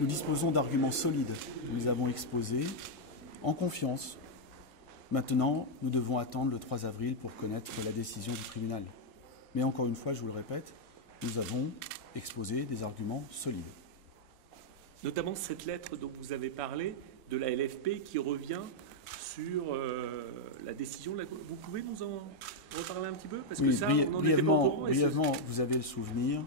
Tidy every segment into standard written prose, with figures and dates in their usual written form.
Nous disposons d'arguments solides. Nous les avons exposés en confiance. Maintenant, nous devons attendre le 3 avril pour connaître la décision du tribunal. Mais encore une fois, je vous le répète, nous avons exposé des arguments solides. Notamment cette lettre dont vous avez parlé de la LFP qui revient sur la décision. Vous pouvez nous en reparler un petit peu? Parce que ça, on n'en était pas au courant. Brièvement, vous avez le souvenir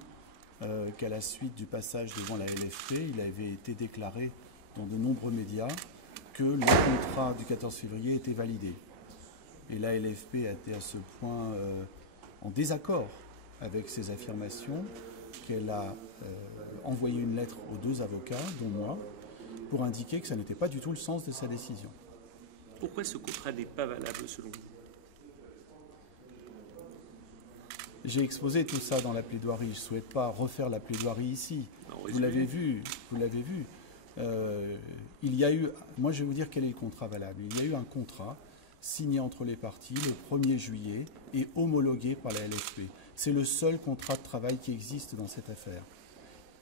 qu'à la suite du passage devant la LFP, il avait été déclaré dans de nombreux médias que le contrat du 14 février était validé. Et la LFP a été à ce point en désaccord avec ces affirmations qu'elle a envoyé une lettre aux 2 avocats, dont moi, pour indiquer que ça n'était pas du tout le sens de sa décision. Pourquoi ce contrat n'est pas valable selon vous? J'ai exposé tout ça dans la plaidoirie. Je ne souhaite pas refaire la plaidoirie ici. Vous l'avez vu. Il y a eu, moi je vais vous dire quel est le contrat valable. Il y a eu un contrat signé entre les parties le 1er juillet et homologué par la LFP. C'est le seul contrat de travail qui existe dans cette affaire.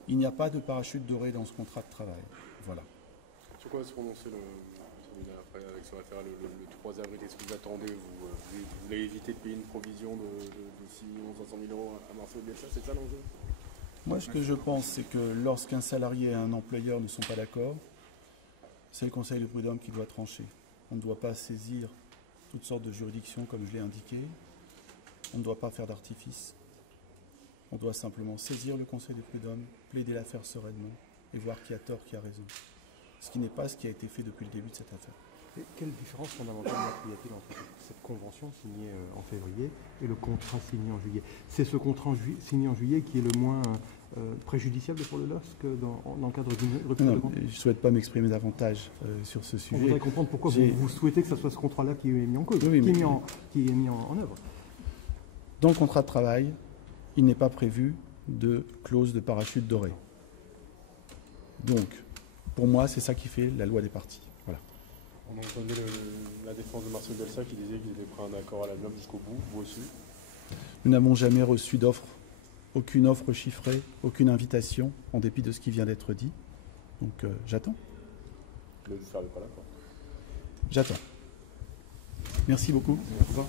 Il n'y a pas de parachute doré dans ce contrat de travail. Voilà. Sur quoi va se prononcer le tribunal après avec son affaire le 3 avril? Est-ce que vous attendez, vous voulez éviter de payer une provision de 6 500 000 € à Marcel Bielsa? C'est ça l'enjeu? Moi, ce que je pense, c'est que lorsqu'un salarié et un employeur ne sont pas d'accord, c'est le Conseil de prud'homme qui doit trancher. On ne doit pas saisir toutes sortes de juridictions, comme je l'ai indiqué. On ne doit pas faire d'artifice. On doit simplement saisir le Conseil de prud'homme, plaider l'affaire sereinement et voir qui a tort, qui a raison. Ce qui n'est pas ce qui a été fait depuis le début de cette affaire. Et quelle différence fondamentalement y a-t-il entre cette convention signée en février et le contrat signé en juillet? C'est ce contrat signé en juillet qui est le moins préjudiciable pour le LOSC dans le cadre d'une rupture de contrat? Je ne souhaite pas m'exprimer davantage sur ce sujet. On voudrait comprendre pourquoi vous souhaitez que ce soit ce contrat-là qui est mis en cause, qui est mis en œuvre. Dans le contrat de travail, il n'est pas prévu de clause de parachute doré. Donc, pour moi, c'est ça qui fait la loi des parties. Voilà. On entendait la défense de Marcel Bielsa qui disait qu'il était prêt à un accord à l'amiable jusqu'au bout, vous aussi? Nous n'avons jamais reçu d'offre, aucune offre chiffrée, aucune invitation, en dépit de ce qui vient d'être dit. Donc, j'attends. Vous ne servez pas là, quoi. J'attends. Merci beaucoup. Au revoir.